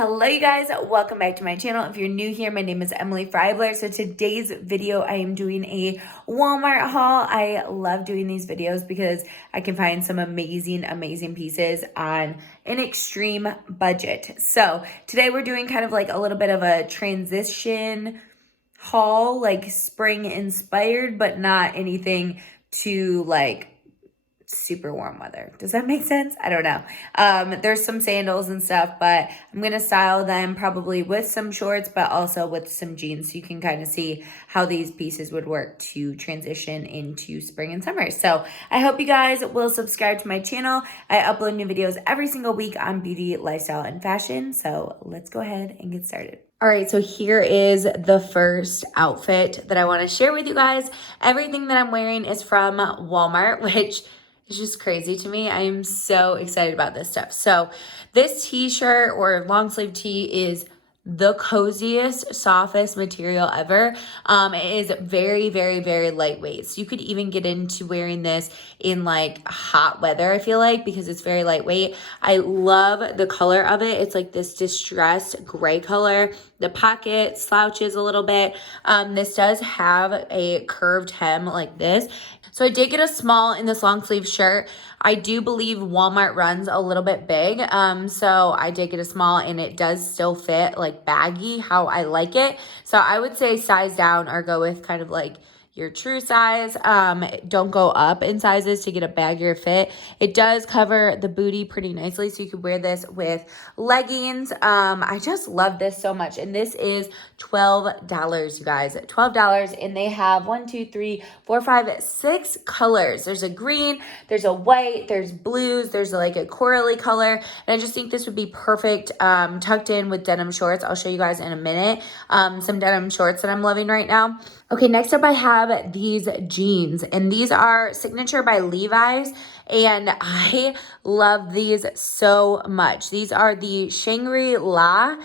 Hello you guys, welcome back to my channel. If you're new here, my name is Emily Freybler. So today's video, I am doing a Walmart haul. I love doing these videos because I can find some amazing pieces on an extreme budget. So today we're doing kind of like a little bit of a transition haul, like spring inspired, but not anything too like super warm weather. Does that make sense? I don't know. There's some sandals and stuff, but I'm going to style them probably with some shorts, but also with some jeans. So you can kind of see how these pieces would work to transition into spring and summer. So I hope you guys will subscribe to my channel. I upload new videos every single week on beauty, lifestyle, and fashion. So let's go ahead and get started. All right, so here is the first outfit that I want to share with you guys. Everything that I'm wearing is from Walmart, which it's just crazy to me. I am so excited about this stuff. So this t-shirt or long sleeve tee is the coziest, softest material ever. It is very lightweight. So you could even get into wearing this in like hot weather, I feel like, because it's very lightweight. I love the color of it. It's like this distressed gray color. The pocket slouches a little bit. This does have a curved hem like this. So I did get a small in this long sleeve shirt. I do believe Walmart runs a little bit big. So I did get a small and it does still fit like baggy how I like it. So I would say size down or go with kind of like your true size. Don't go up in sizes to get a baggier fit. It does cover the booty pretty nicely, so you could wear this with leggings. I just love this so much, and this is $12, you guys. $12, and they have 1, 2, 3, 4, 5, 6 colors. There's a green, there's a white, there's blues, there's like a corally color, and I just think this would be perfect tucked in with denim shorts. I'll show you guys in a minute some denim shorts that I'm loving right now. Okay, next up I have these jeans, and these are Signature by Levi's, and I love these so much. These are the Shangri-La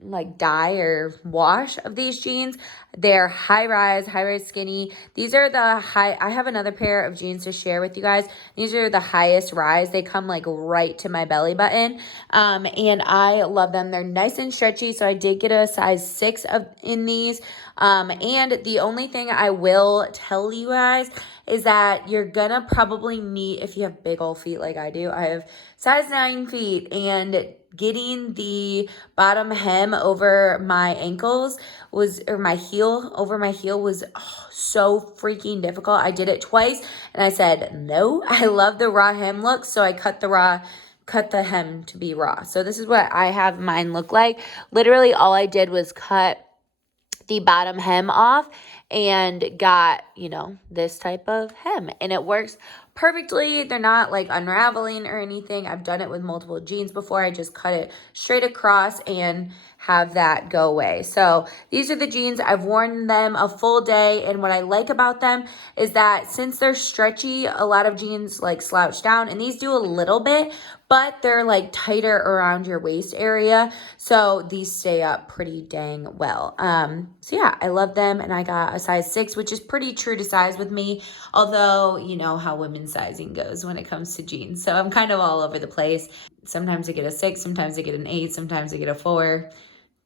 like dye or wash of these jeans. They're high rise skinny. These are the high. I have another pair of jeans to share with you guys. These are the highest rise. They come like right to my belly button. And I love them. They're nice and stretchy. So I did get a size 6 in these. And the only thing I will tell you guys is that you're gonna probably need, if you have big old feet like I do, I have size 9 feet, and getting the bottom hem over my ankles was, or my heel, over my heel was so freaking difficult. I did it twice and I said, no, I love the raw hem look. So I cut the hem to be raw. So this is what I have mine look like. Literally all I did was cut the bottom hem off and got, you know, this type of hem, and it works perfectly. They're not like unraveling or anything. I've done it with multiple jeans before. I just cut it straight across and have that go away. So these are the jeans. I've worn them a full day, and what I like about them is that since they're stretchy, a lot of jeans like slouch down, and these do a little bit, but they're like tighter around your waist area, so these stay up pretty dang well. So yeah, I love them, and I got a size 6, which is pretty true to size with me, although you know how women's sizing goes when it comes to jeans, so I'm kind of all over the place. Sometimes I get a 6, sometimes I get an 8, sometimes I get a 4,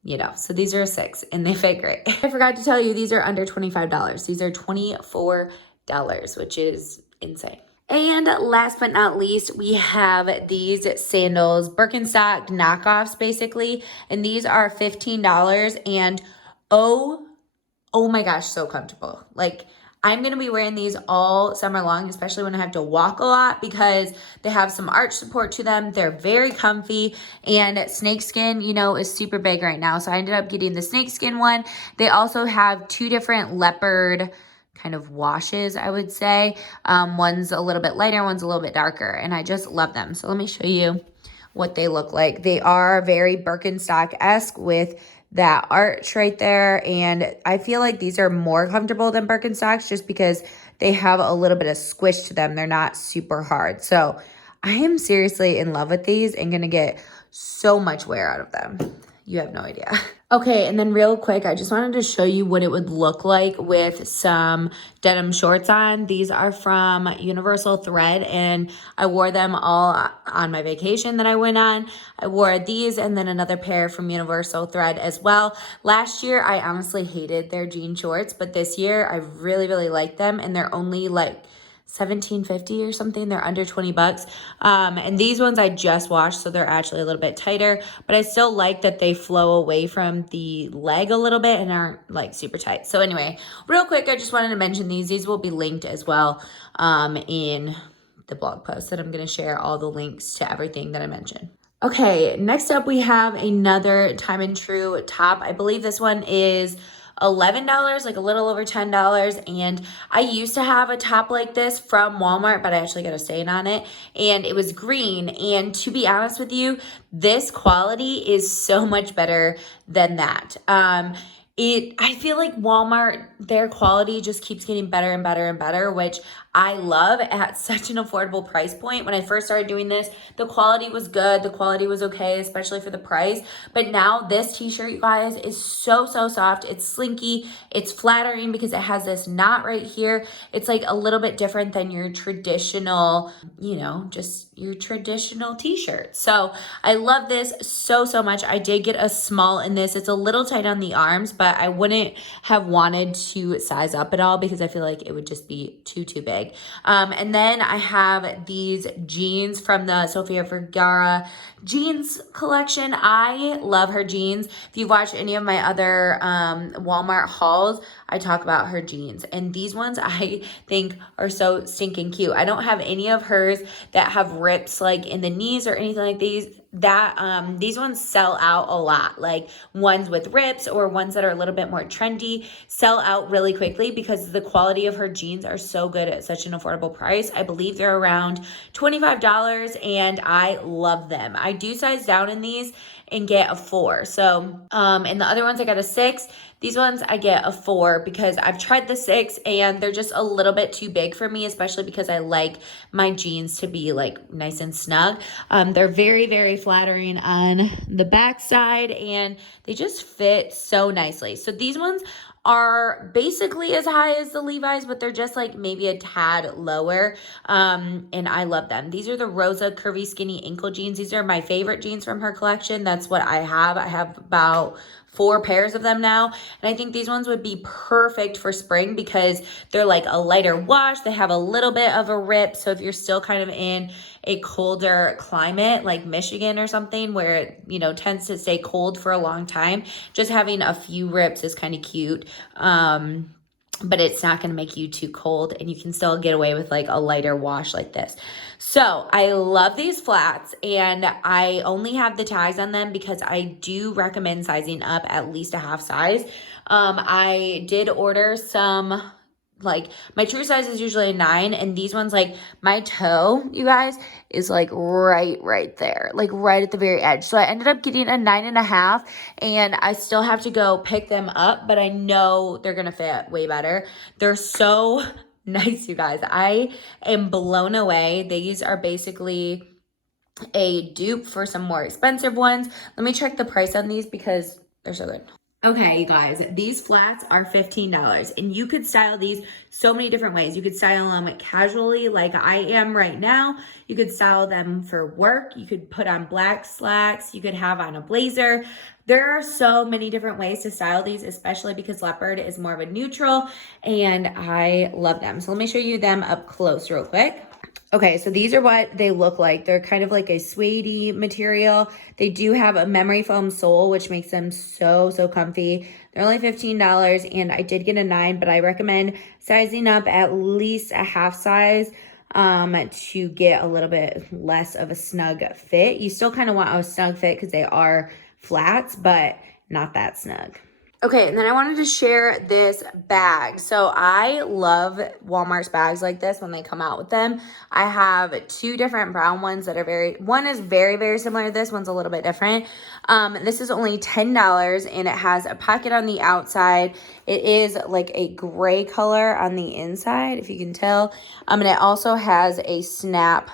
you know, so these are a 6 and they fit great. I forgot to tell you, these are under $25. These are $24, which is insane. And last but not least, we have these sandals, Birkenstock knockoffs basically, and these are $15, and oh my gosh, so comfortable. Like, I'm going to be wearing these all summer long, especially when I have to walk a lot, because they have some arch support to them. They're very comfy, and snakeskin, you know, is super big right now. So I ended up getting the snakeskin one. They also have 2 different leopard kind of washes, I would say. One's a little bit lighter, one's a little bit darker, and I just love them. So let me show you what they look like. They are very Birkenstock-esque with that arch right there, and I feel like these are more comfortable than Birkenstocks just because they have a little bit of squish to them. They're not super hard. So I am seriously in love with these and gonna get so much wear out of them. you have no idea. Okay, and then real quick, I just wanted to show you what it would look like with some denim shorts on. These are from Universal Thread, and I wore them all on my vacation that I went on. I wore these and then another pair from Universal Thread as well. Last year, I honestly hated their jean shorts, but this year, I really, really like them, and they're only like $17.50 or something. They're under 20 bucks. And these ones I just washed, so they're actually a little bit tighter, but I still like that they flow away from the leg a little bit and aren't like super tight. So anyway, real quick, I just wanted to mention these. These will be linked as well in the blog post that I'm going to share all the links to everything that I mentioned. Okay, next up we have another Time and True top. I believe this one is $11, like a little over $10. And I used to have a top like this from Walmart, but I actually got a stain on it, and it was green. And to be honest with you, this quality is so much better than that. I feel like Walmart, their quality just keeps getting better and better and better, which I love at such an affordable price point. When I first started doing this, the quality was good. The quality was okay, especially for the price. But now this t-shirt, you guys, is so, so soft. It's slinky. It's flattering because it has this knot right here. It's like a little bit different than your traditional, you know, just your traditional t-shirt. So I love this so, so much. I did get a small in this. It's a little tight on the arms, but I wouldn't have wanted to size up at all because I feel like it would just be too big. And then I have these jeans from the Sofia Vergara jeans collection. I love her jeans. If you watch any of my other Walmart hauls, I talk about her jeans. And these ones I think are so stinking cute. I don't have any of hers that have rips like in the knees or anything like these. These ones sell out a lot, like ones with rips or ones that are a little bit more trendy sell out really quickly because the quality of her jeans are so good at such an affordable price. I believe they're around $25 and I love them. I do size down in these and get a 4. So, and the other ones I got a 6. These ones I get a 4 because I've tried the 6 and they're just a little bit too big for me, especially because I like my jeans to be like nice and snug. They're very, very flattering on the back side and they just fit so nicely. So these ones are basically as high as the Levi's, but they're just like maybe a tad lower. And I love them. These are the Rosa Curvy Skinny Ankle jeans. These are my favorite jeans from her collection. That's what I have. I have about 4 pairs of them now. And I think these ones would be perfect for spring because they're like a lighter wash. They have a little bit of a rip. So if you're still kind of in a colder climate like Michigan or something where it, you know, tends to stay cold for a long time, just having a few rips is kind of cute. But it's not going to make you too cold and you can still get away with like a lighter wash like this. So I love these flats and I only have the tags on them because I do recommend sizing up at least a half size. I did order some, like my true size is usually a 9 and these ones, like my toe, you guys, is like right there, like right at the very edge. So I ended up getting a 9.5 and I still have to go pick them up, but I know they're going to fit way better. They're so nice, you guys. I am blown away. These are basically a dupe for some more expensive ones. Let me check the price on these because they're so good. Okay, you guys, these flats are $15 and you could style these so many different ways. You could style them casually like I am right now. You could style them for work. You could put on black slacks. You could have on a blazer. There are so many different ways to style these, especially because Leopard is more of a neutral and I love them. So let me show you them up close real quick. Okay, so these are what they look like. They're kind of like a suede material. They do have a memory foam sole, which makes them so comfy. They're only $15 and I did get a 9, but I recommend sizing up at least a half size to get a little bit less of a snug fit. You still kind of want a snug fit because they are flats, but not that snug. Okay, and then I wanted to share this bag. So I love Walmart's bags like this when they come out with them. I have 2 different brown ones that are one is very similar to this, one's a little bit different. This is only $10 and it has a pocket on the outside. It is like a gray color on the inside, if you can tell. And it also has a snap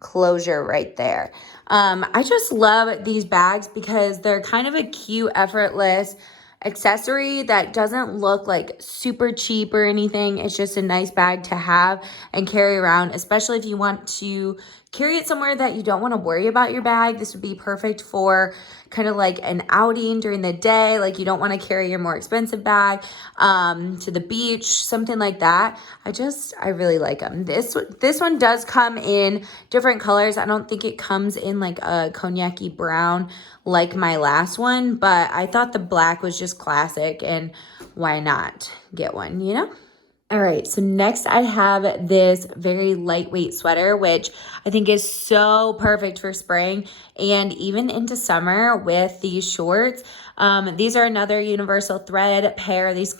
closure right there. I just love these bags because they're kind of a cute, effortless accessory that doesn't look like super cheap or anything. It's just a nice bag to have and carry around, especially if you want to carry it somewhere that you don't want to worry about your bag. This would be perfect for kind of like an outing during the day. Like you don't want to carry your more expensive bag to the beach, something like that. I really like them. This one does come in different colors. I don't think it comes in like a cognac-y brown like my last one, but I thought the black was just classic, and why not get one, you know? All right, so next I have this very lightweight sweater, which I think is so perfect for spring and even into summer with these shorts. These are another universal thread pair. These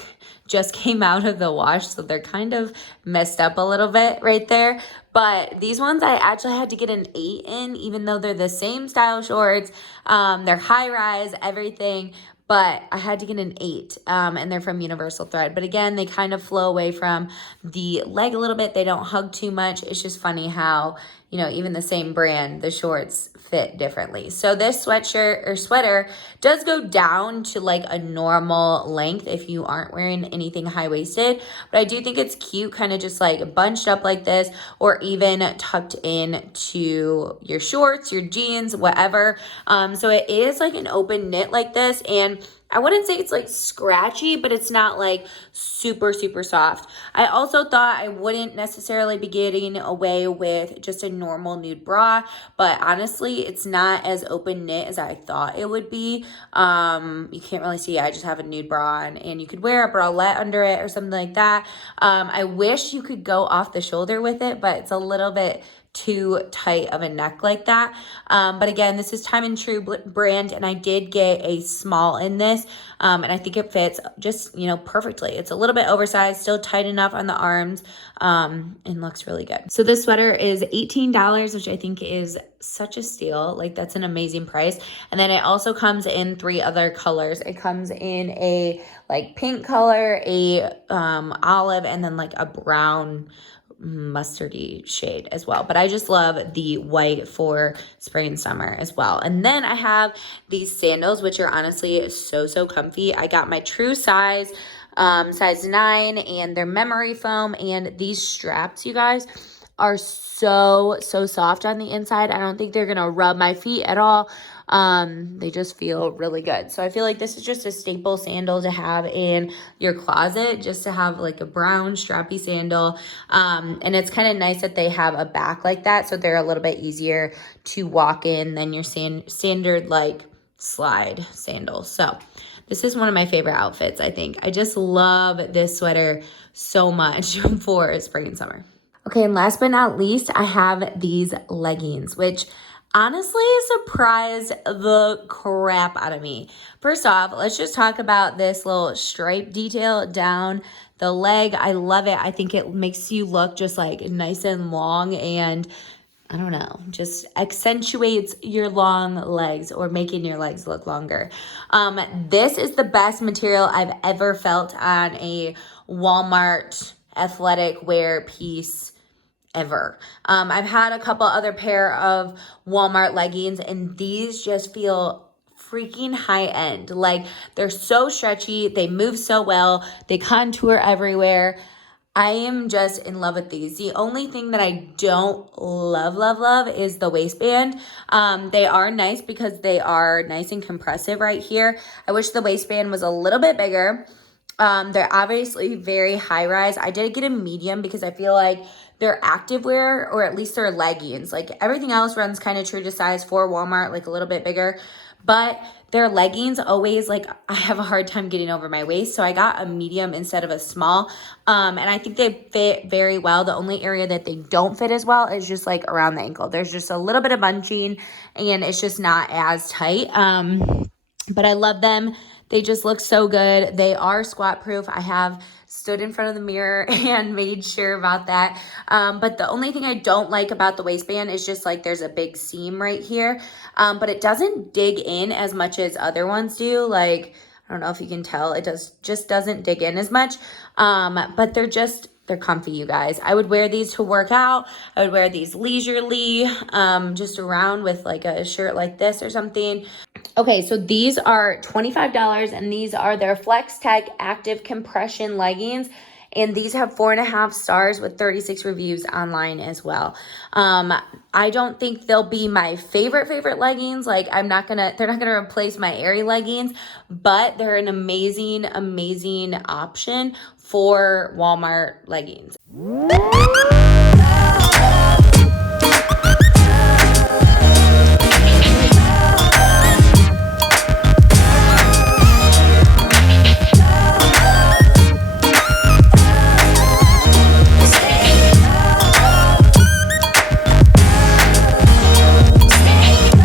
just came out of the wash, so they're kind of messed up a little bit right there. But these ones I actually had to get an 8 in, even though they're the same style shorts. They're high rise, everything. But I had to get an 8, and they're from Universal Thread. But again, they kind of flow away from the leg a little bit. They don't hug too much. It's just funny how, you know, even the same brand, the shorts fit differently. So this sweatshirt or sweater does go down to like a normal length if you aren't wearing anything high-waisted. But I do think it's cute, kind of just like bunched up like this, or even tucked in to your shorts, your jeans, whatever. So it is like an open knit like this, and I wouldn't say it's like scratchy, but it's not like super, super soft. I also thought I wouldn't necessarily be getting away with just a normal nude bra, but honestly, it's not as open knit as I thought it would be. You can't really see, I just have a nude bra on, and you could wear a bralette under it or something like that. I wish you could go off the shoulder with it, but it's a little bit too tight of a neck like that. But again, this is Time and True brand, and I did get a small in this, and I think it fits just, you know, perfectly. It's a little bit oversized, still tight enough on the arms, and looks really good. So this sweater is $18, which I think is such a steal. Like, that's an amazing price. And then it also comes in 3 other colors. It comes in a like pink color, a olive, and then like a brown mustardy shade as well. But I just love the white for spring and summer as well. And then I have these sandals, which are honestly so comfy. I got my true size 9, and they're memory foam, and these straps, you guys, are so soft on the inside. I don't think they're gonna rub my feet at all. They just feel really good. So I feel like this is just a staple sandal to have in your closet, just to have like a brown strappy sandal. And it's kind of nice that they have a back like that, so they're a little bit easier to walk in than your standard like slide sandals. So this is one of my favorite outfits, I think. I just love this sweater so much for spring and summer. Okay, and last but not least, I have these leggings, which honestly surprised the crap out of me. First off, let's just talk about this little stripe detail down the leg. I love it. I think it makes you look just like nice and long, and I don't know, just accentuates your long legs, or making your legs look longer. This is the best material I've ever felt on a Walmart athletic wear piece ever. I've had a couple other pair of Walmart leggings, and these just feel freaking high end. Like, they're so stretchy, they move so well, they contour everywhere. I am just in love with these. The only thing that I don't love is the waistband. They are nice because they are nice and compressive right here. I wish the waistband was a little bit bigger. They're obviously very high rise. I did get a medium because I feel like they're activewear, or at least they're leggings. Like, everything else runs kind of true to size for Walmart, like a little bit bigger. But their leggings always, like, I have a hard time getting over my waist. So I got a medium instead of a small. And I think they fit very well. The only area that they don't fit as well is just like around the ankle. There's just a little bit of bunching, and it's just not as tight. But I love them. They just look so good. They are squat proof. I have stood in front of the mirror and made sure about that. But the only thing I don't like about the waistband is just like there's a big seam right here. But it doesn't dig in as much as other ones do. Like, I don't know if you can tell, it just doesn't dig in as much. But they're They're comfy, you guys. I would wear these to work out. I would wear these leisurely, just around with like a shirt like this or something. Okay, so these are $25 and these are their Flex Tech Active Compression leggings. And these have 4.5 stars with 36 reviews online as well. I don't think they'll be my favorite leggings. Like they're not gonna replace my Aerie leggings, but they're an amazing option for Walmart leggings.